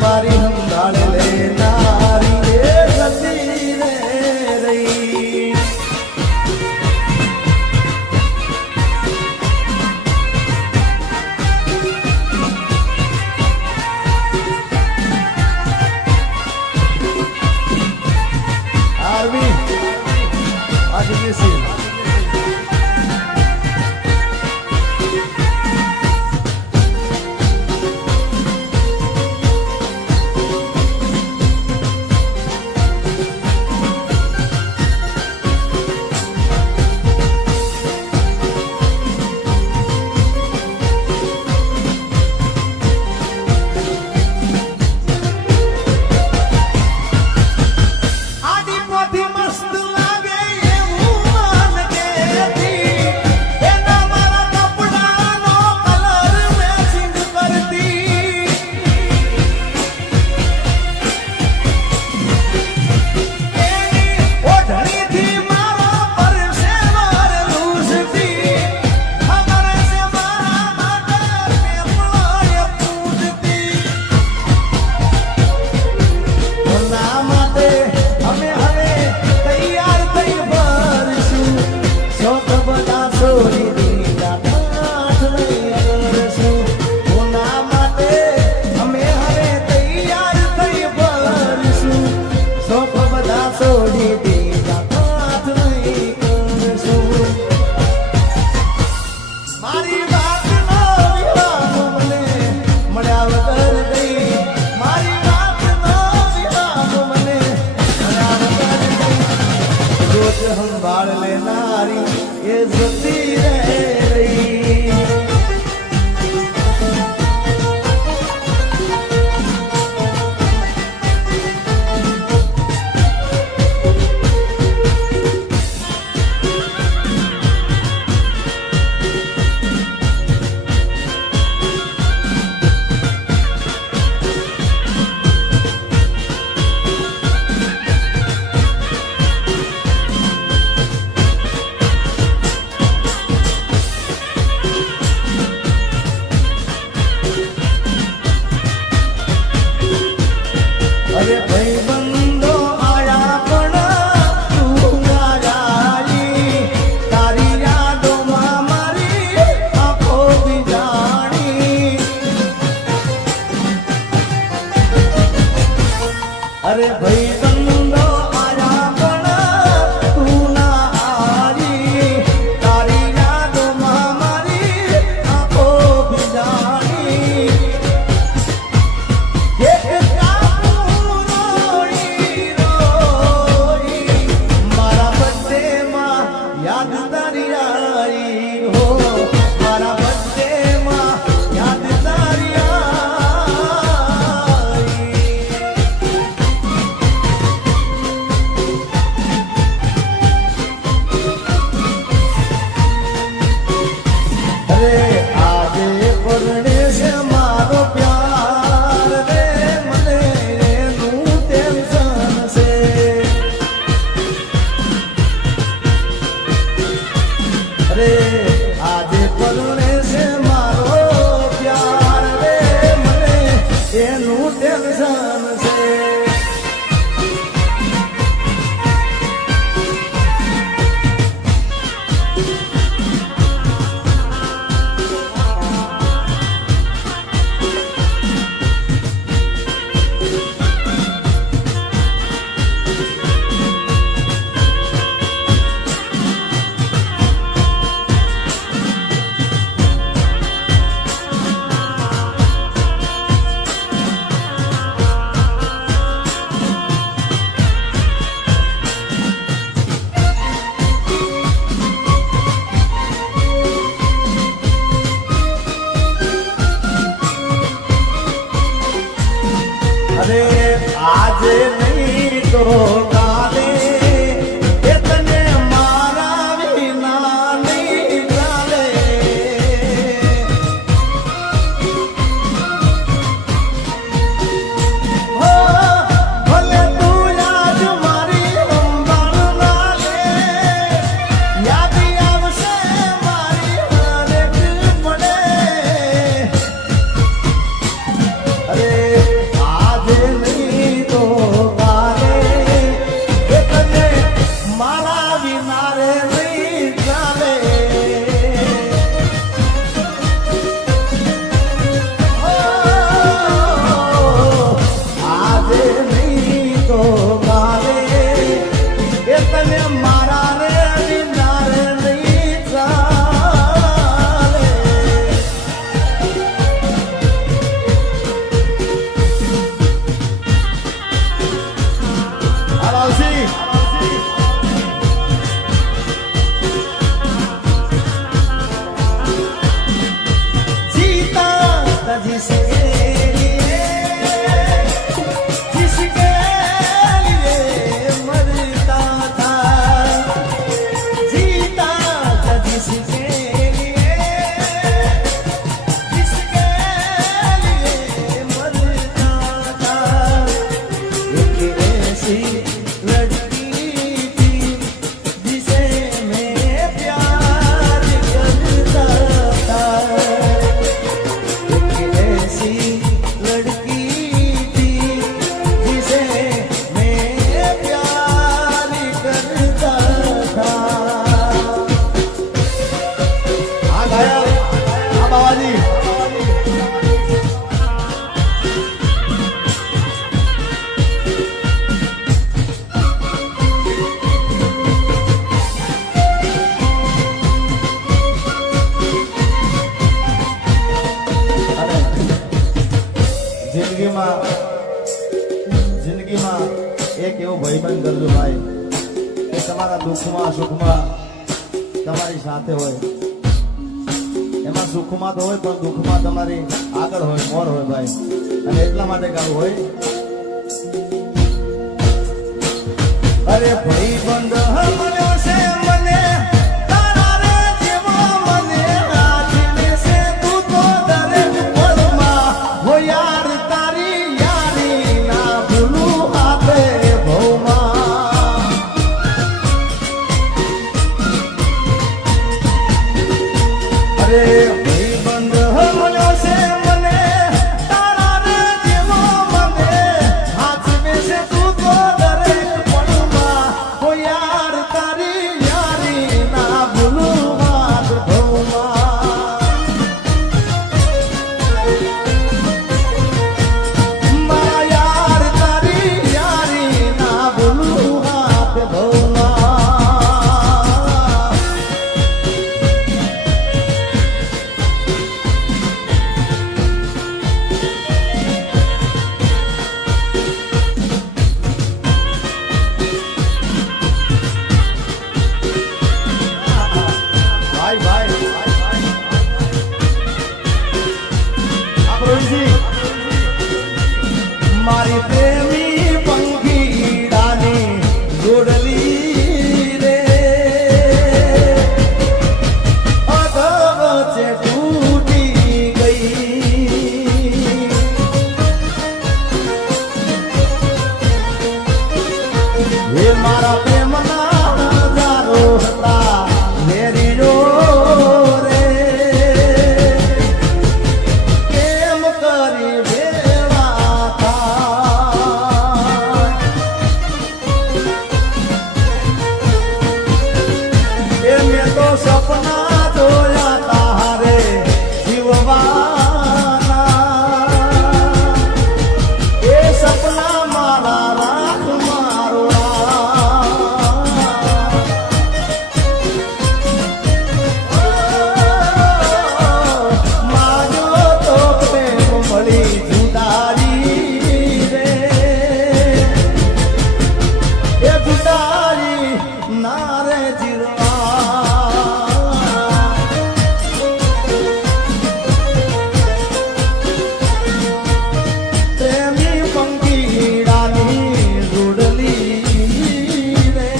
મારી સંભાળ લેનારી એ જતી રે રહી. આરવી આજની સી મસ્ત લાગે એવું સંભાળ લેનારી એ જતી રહી. અરે ભાઈ બંધો આયા પણ તું ના જાઈ, તારી યાદોમાં મારી આંખો બીજાણી. અરે ભાઈ બંધો આયા પણ તું ના આવી, તારી યાદોમાં મારી આંખો બીજાણી. યાદ તારી આવી હો, મારા બર્થડેમાં યાદ તારી આવી. અરે આજે પરણે છે મારો પ્યાર રે, મને એનું ટેન્શન છે. અરે આજે પરણે છે મારો પ્યાર રે, મને એનું ટેન્શન છે. અરે આજે નહીં તો કાલે એ તને મારા વિના નહીં ચાલે. હો ભલે તું યાદ મારી સંભાળ ના લે, યાદ આવશે મારી હરેક પડે. અરે આજે નહીં તો કાલે એ તને મારા વિના રે નહીં ચાલે. આજે નહીં તો કાલે એ તને મારા રે વિના રે નહીં ચાલે. આરામથી જીતા था जिसके लिए मरता था, जीता था जिसके लिए मरता था. एक ऐसी लड़की थी जिसे मैं प्यार करता था. एक ऐसी लड़की थी जिसे मैं प्यार करता था. आ गया बाबाजी. જિંદગીમાં એક એવો ભાઈબંધ કરજો ભાઈ એ તમારા દુઃખમાં સુખમાં તમારી સાથે હોય. એમાં સુખમાં તો હોય પણ દુઃખમાં તમારી આગળ હોય, મોર હોય ભાઈ. અને એટલા માટે ગાવું હોય, અરે ભાઈ બંધ મળ્યો છે મને તારા રે જેવો મને આજને છે તું તો દરેક પળમાં હો યાર તારી યારી ના ભૂલું આપે ભવમાં. અરે ભાઈ બંધ મળ્યો છે મને તારા રે જેવો મને આજને છે તું તો દરેક પળમાં હો યાર તારી યારી ના ભૂલું વાત ભવમાં. મારા યાર તારી યારી ના ભૂલું વાત ભવમાં. ભાઈ ભાઈ આપણું મારી પ્રેમી પંખીડાની જોડલી રે અધવચ્ચે તૂટી ગઈ. હે મારા પ્રેમના નજારો હતા વેરીનો રે કેમ કરી ભેળા થાય. એ મેં તો સપના જોયા તારે જીવવાના. એ સપના મારા રાખ મારો માનો તો પ્રેમ મળી જુદારી રે એ જુદારી ના રે જીરવા. પ્રેમી પંખીડાની જોડલી રે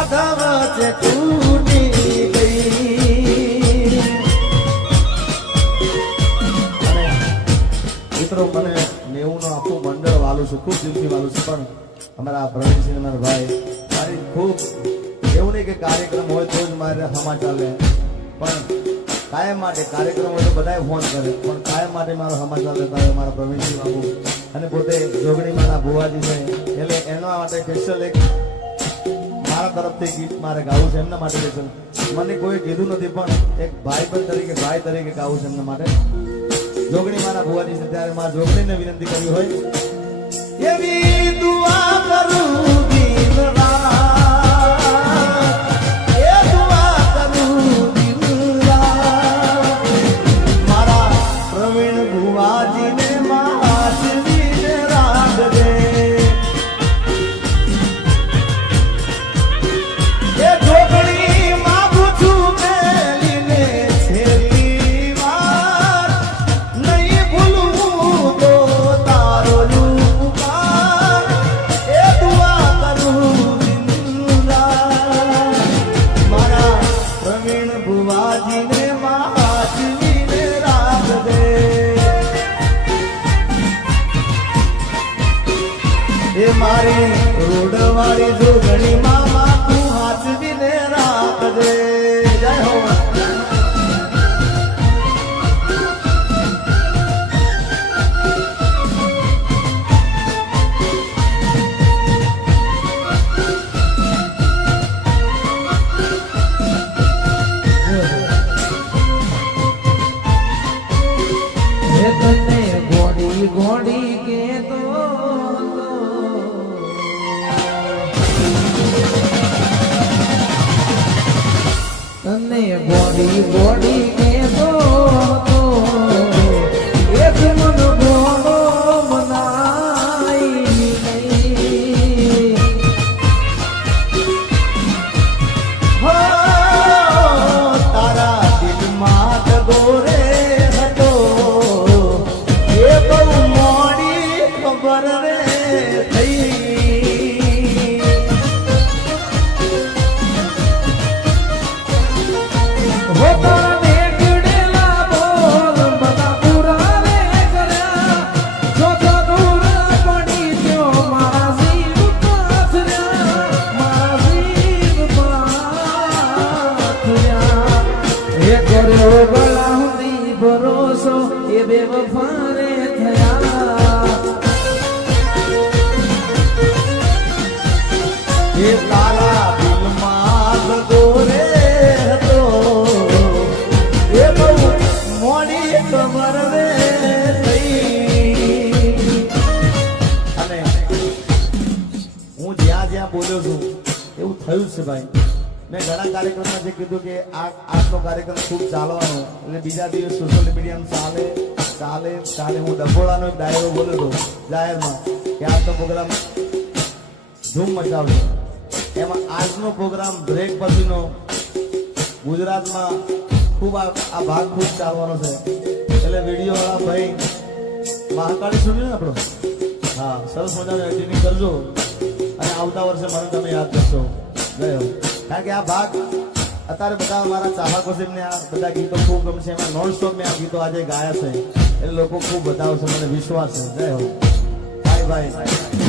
અધવચ્ચે તૂટી ગઈ. અને મિત્રો મને 90 નું આખું મંડળ વાલું છે, ખૂબ દિલથી વાલું છે. પણ અમારા પ્રવીણસિંહ ભાઈ મારી ખૂબ એવું નહીં કે કાર્યક્રમ હોય તો જ મારે સમાચાર લે, પણ કાયમ માટે કાર્યક્રમ હોય તો બધાએ ફોન કરે, પણ કાયમ માટે મારો સમાચાર લેતા હોય મારા પ્રવીણસિંહ બાબુ. અને પોતે જોગણીમાંના ભુવાજી છે, એટલે એના માટે સ્પેશિયલ એક મારા તરફથી ગીત મારે ગાવું છે એમના માટે સ્પેશિયલ. મને કોઈ કીધું નથી પણ એક ભાઈ તરીકે ગાવું છે એમના માટે. જોગણીમાંના ભુવાજી છે ત્યારે મારા જોગણીને વિનંતી કરી હોય એવી દુઆ કરું દિન રાત. એ દુઆ કરું દિન રાત મારા પ્રવીણ ભુવાજીને માસવીને રાખજે. એ જોગણી માગું છું મેલીને છેલ્લી વાર નહીં ભૂલવું તો તારો ઉપકાર. એ દુઆ કરું દિન રાત મારા પ્રવીણ ભુવાજીને માસવીને રાખજે. એ મારી રોડવાળી જોગણી મામા તું હાચવીને રાખજે. જય હો. હે તને ગોડી ગોડી કેતો તને ગોડી ગોડી કેતો એક મન ગોળો મનાઈ નહીં. બેવફા રે થયા એ તારા દિલમાં ગોરે હતો એ બહુ મોડી ખબર રે થઈ. અને હું જ્યાં જ્યાં બોલ્યો છું એવું થયું છે ભાઈ. મેં ઘણા કાર્યક્રમમાં જે કીધું કે આજનો કાર્યક્રમ ખૂબ ચાલવાનો એટલે બીજા દિવસ સોશિયલ મીડિયામાં ચાલે ચાલે ચાલે. હું ડભોળાનો એક ડાયરો બોલ્યો હતો જાહેરમાં કે આજનો પ્રોગ્રામ ધૂમ મચાવશે. એમાં આજનો પ્રોગ્રામ બ્રેક પછીનો ગુજરાતમાં ખૂબ આ ભાગ ખૂબ ચાલવાનો છે. એટલે વિડીયો વાળા ભાઈ મહાકાળી સુન્યો ને આપણો, હા, સરસ મજાનું એડિટિંગ કરજો અને આવતા વર્ષે મને તમે યાદ કરશો. ગયો કારણ કે આ ભાગ અત્યારે બધા મારા ચાહકો છે, એમને આ બધા ગીતો ખૂબ ગમશે. એમાં નોન સ્ટોપ મેં આ ગીતો આજે ગાયા છે એટલે લોકો ખૂબ બતાવશે, મને વિશ્વાસ છે. જય હો ભાઈ ભાઈ.